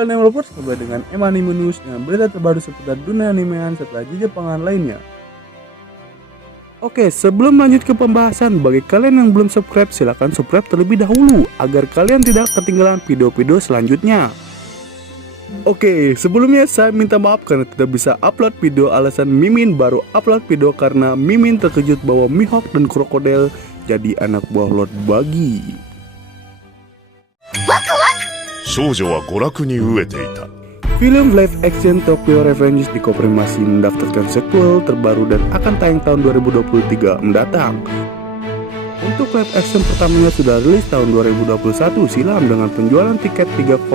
Kalian yang lovers kembali dengan Anime News dengan berita terbaru seputar dunia animean setelah Jepangan lainnya. Oke, sebelum lanjut ke pembahasan, bagi kalian yang belum subscribe, silahkan subscribe terlebih dahulu agar kalian tidak ketinggalan video-video selanjutnya. Oke, sebelumnya saya minta maaf karena tidak bisa upload video alasan Mimin baru upload video karena Mimin terkejut bahwa Mihawk dan Krokodil jadi anak buah Lord Buggy. Film live action Tokyo Revengers dikonfirmasi mendaftarkan sequel terbaru dan akan tayang tahun 2023 mendatang. Untuk live action pertamanya sudah rilis tahun 2021 silam dengan penjualan tiket 3,35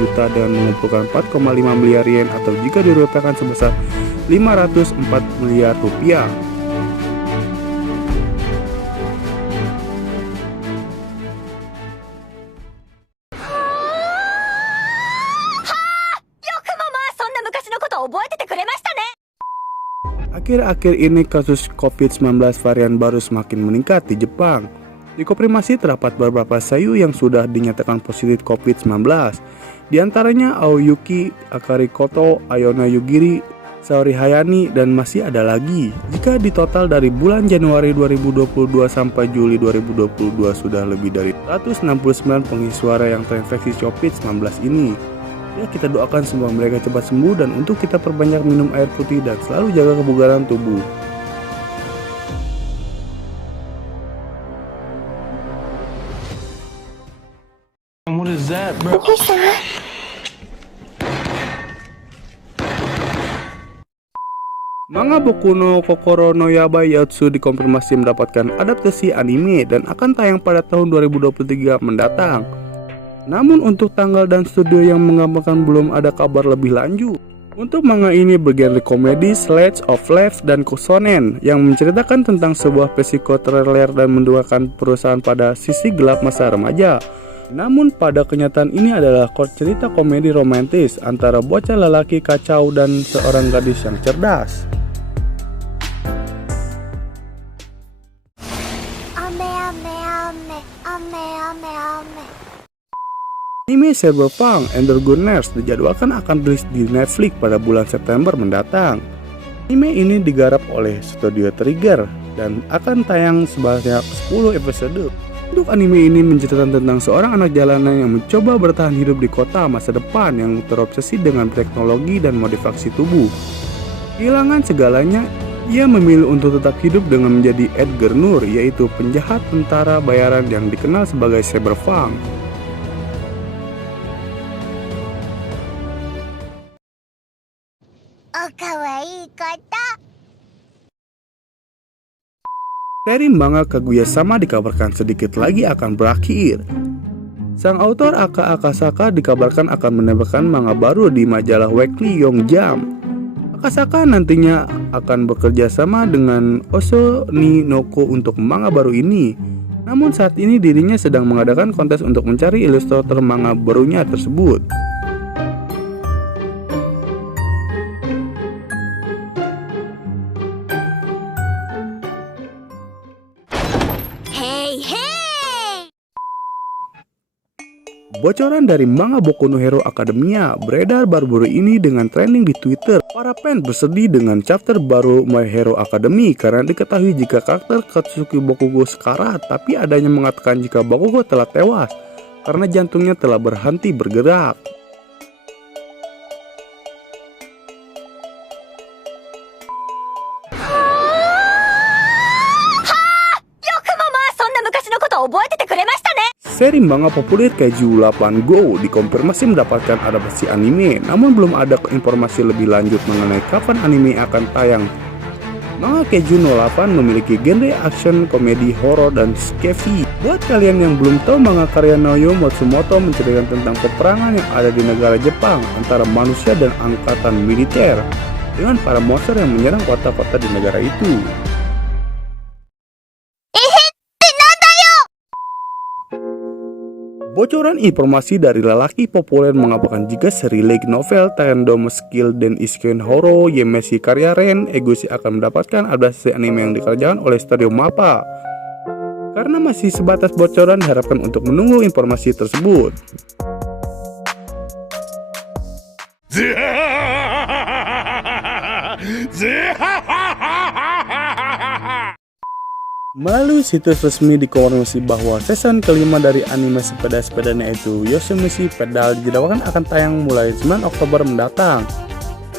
juta dan mengumpulkan 4,5 miliar yen atau jika dirupiahkan sebesar 504 miliar rupiah. Akhir-akhir ini kasus COVID-19 varian baru semakin meningkat di Jepang. Dikonfirmasi terdapat beberapa sayu yang sudah dinyatakan positif COVID-19. Di antaranya Aoyuki, Akari Koto, Ayona Yugiri, Saori Hayani, dan masih ada lagi. Jika ditotal dari bulan Januari 2022 sampai Juli 2022 sudah lebih dari 169 pengisi suara yang terinfeksi COVID-19 ini. Ya, kita doakan semua mereka cepat sembuh dan untuk kita perbanyak minum air putih dan selalu jaga kebugaran tubuh. What is that, bro? Manga Boku no Kokoro no Yabai Yautsu dikonfirmasi mendapatkan adaptasi anime dan akan tayang pada tahun 2023 mendatang. Namun untuk tanggal dan studio yang menggambarkan belum ada kabar lebih lanjut. Untuk manga ini bergenre komedi, slice of life, dan shonen yang menceritakan tentang sebuah psikoterler dan mendukung perusahaan pada sisi gelap masa remaja. Namun pada kenyataan ini adalah cerita komedi romantis antara bocah lelaki kacau dan seorang gadis yang cerdas. Anime Cyberpunk Edgerunners dijadwalkan akan rilis di Netflix pada bulan September mendatang. Anime ini digarap oleh Studio Trigger dan akan tayang sebanyak 10 episode. Untuk anime ini menceritakan tentang seorang anak jalanan yang mencoba bertahan hidup di kota masa depan yang terobsesi dengan teknologi dan modifikasi tubuh. Kehilangan segalanya, ia memilih untuk tetap hidup dengan menjadi Edgar Nur, yaitu penjahat tentara bayaran yang dikenal sebagai Cyberpunk. Seri manga Kaguya-sama dikabarkan sedikit lagi akan berakhir. Sang autor Aka Akasaka dikabarkan akan menerbitkan manga baru di majalah Weekly Young Jump. Akasaka nantinya akan bekerja sama dengan Oso ni Noko untuk manga baru ini. Namun saat ini dirinya sedang mengadakan kontes untuk mencari ilustrator manga barunya tersebut. Bocoran dari manga Boku no Hero Academia beredar baru-baru ini dengan trending di Twitter. Para fans bersedih dengan chapter baru My Hero Academy karena diketahui jika karakter Katsuki Bakugo sekarat, tapi adanya mengatakan jika Bakugo telah tewas karena jantungnya telah berhenti bergerak. Seri manga populer Kaiju 8 Go dikonfirmasi mendapatkan adaptasi anime, namun belum ada informasi lebih lanjut mengenai kapan anime akan tayang. Manga Kaiju 08 memiliki genre action, komedi, horor, dan sci-fi. Buat kalian yang belum tahu, manga karya Naoyo Matsumoto menceritakan tentang peperangan yang ada di negara Jepang antara manusia dan angkatan militer dengan para monster yang menyerang kota-kota di negara itu. Bocoran informasi dari lelaki populer mengabarkan jika seri light novel Tandom Skill dan Isken Horo Yemesi karya Ren Eguchi akan mendapatkan adaptasi anime yang dikerjakan oleh Studio Mappa. Karena masih sebatas bocoran, diharapkan untuk menunggu informasi tersebut. Melalui situs resmi dikonfirmasi bahwa season kelima dari anime sepeda-sepedanya yaitu Yosemite Pedal dijadwalkan akan tayang mulai 9 Oktober mendatang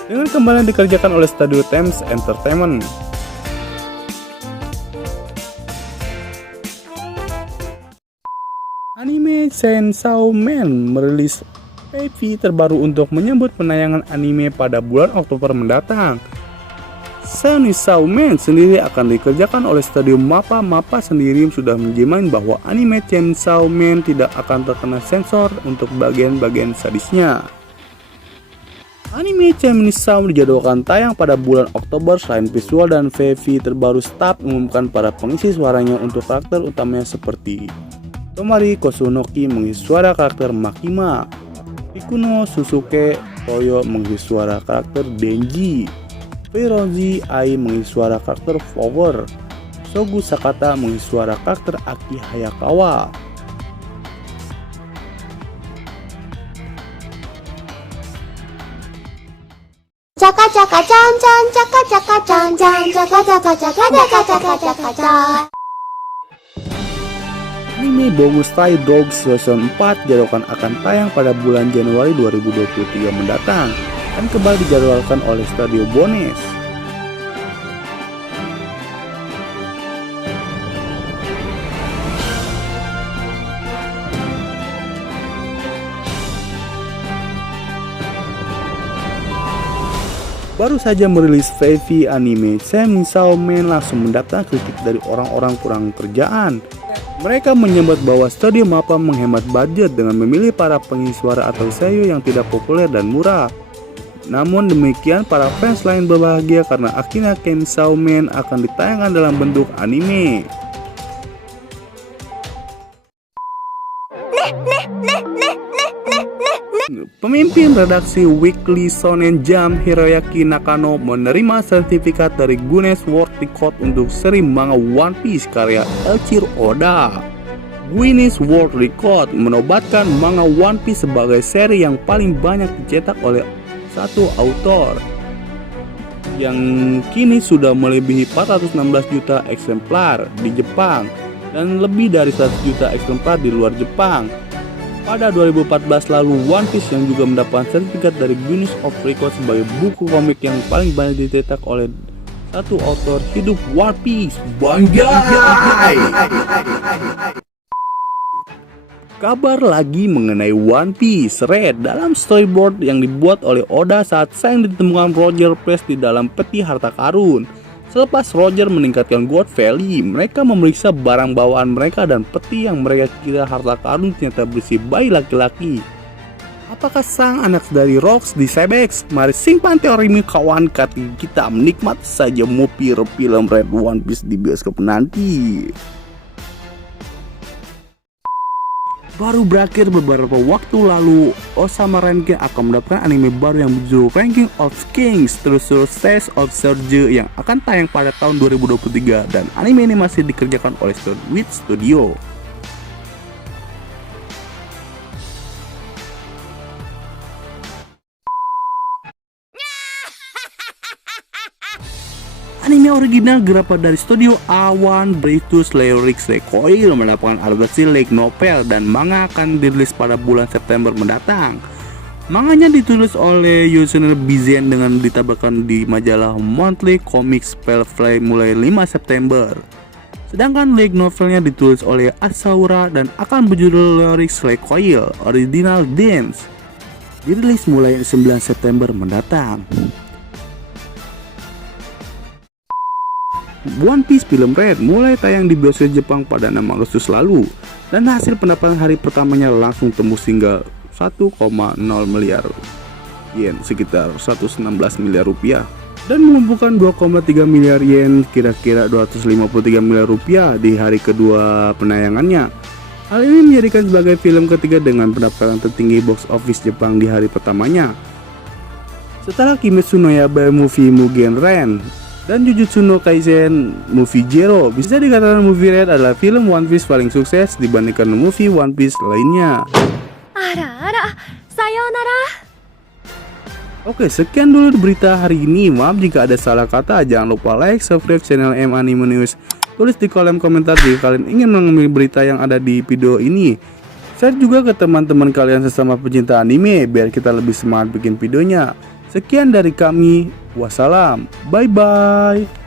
dengan kembali dikerjakan oleh studio Thames Entertainment. Anime Chainsaw Man merilis PV terbaru untuk menyambut penayangan anime pada bulan Oktober mendatang. Chainsaw Man sendiri akan dikerjakan oleh studio MAPPA. MAPPA sendiri sudah menjamin bahwa anime Chainsaw Man tidak akan terkena sensor untuk bagian-bagian sadisnya. Anime Chainsaw dijadwalkan tayang pada bulan Oktober. Selain visual dan PV terbaru, staff mengumumkan para pengisi suaranya untuk karakter utamanya seperti Tomari Kosunoki mengisi suara karakter Makima, Ikuno Susuke Toyo mengisi suara karakter Denji, Feirozi Ai mengisi suara karakter Flower, Sogu Sakata mengisi suara karakter Aki Hayakawa. Caka caka can can caka caka can can caka caka caka caka caka caka caka. Anime Bogus Stray Dogs Season 4 dijadwalkan akan tayang pada bulan Januari 2023 mendatang dan kembali dijadwalkan oleh studio Bones. Baru saja merilis PV anime Chainsaw Man langsung mendapat kritik dari orang-orang kurang kerjaan. Mereka menyebut bahwa studio MAPPA menghemat budget dengan memilih para pengisi suara atau seiyuu yang tidak populer dan murah. Namun demikian, para fans lain berbahagia karena akhirnya Chainsaw Man akan ditayangkan dalam bentuk anime. Pemimpin redaksi Weekly Shonen Jump Hiroyuki Nakano menerima sertifikat dari Guinness World Record untuk seri manga One Piece karya Eiichiro Oda. Guinness World Record menobatkan manga One Piece sebagai seri yang paling banyak dicetak oleh satu autor, yang kini sudah melebihi 416 juta eksemplar di Jepang dan lebih dari 100 juta eksemplar di luar Jepang. Pada 2014 lalu, One Piece yang juga mendapatkan sertifikat dari Guinness of Record sebagai buku komik yang paling banyak dicetak oleh satu autor hidup One Piece. Banggai! Kabar lagi mengenai One Piece Red dalam storyboard yang dibuat oleh Oda saat sayang ditemukan Roger Price di dalam peti harta karun. Selepas Roger meningkatkan God Valley, mereka memeriksa barang bawaan mereka dan peti yang mereka kira harta karun ternyata berisi bayi laki-laki. Apakah sang anak dari Rocks di Sebex? Mari simpan teorimu kawan, kita menikmati saja movie film Red One Piece di bioskop nanti. Baru berakhir beberapa waktu lalu, Osama Ranking akan mendapatkan anime baru yang berjudul Ranking of Kings Treasure Chest of Surge yang akan tayang pada tahun 2023 dan anime ini masih dikerjakan oleh Wit Studio. Anime original gerapan dari studio A1 British Lyrics Recoil mendapatkan adaptasi light novel dan manga akan dirilis pada bulan September mendatang. Manganya ditulis oleh Yoshino Bizen dengan ditabarkan di majalah Monthly Comics Spellfly mulai 5 September. Sedangkan light novelnya ditulis oleh Asaura dan akan berjudul Lyrics Recoil Original Dance. Dirilis mulai 9 September mendatang. One Piece film Red mulai tayang di bioskop Jepang pada 6 Agustus lalu dan hasil pendapatan hari pertamanya langsung tembus hingga 1,0 miliar yen, sekitar 116 miliar rupiah, dan mengumpulkan 2,3 miliar yen, kira-kira 253 miliar rupiah di hari kedua penayangannya. Hal ini menjadikan sebagai film ketiga dengan pendapatan tertinggi box office Jepang di hari pertamanya, setelah Kimetsu no Yaiba movie Mugen Ren dan Jujutsu no Kaisen movie Zero. Bisa dikatakan movie Red adalah film One Piece paling sukses dibandingkan movie One Piece lainnya. Ara ara, sayonara. Oke, sekian dulu berita hari ini. Maaf jika ada salah kata. Jangan lupa like, subscribe channel M Anime News. Tulis di kolom komentar jika kalian ingin mengambil berita yang ada di video ini. Share juga ke teman-teman kalian sesama pecinta anime biar kita lebih semangat bikin videonya. Sekian dari kami. Wassalam. Bye bye.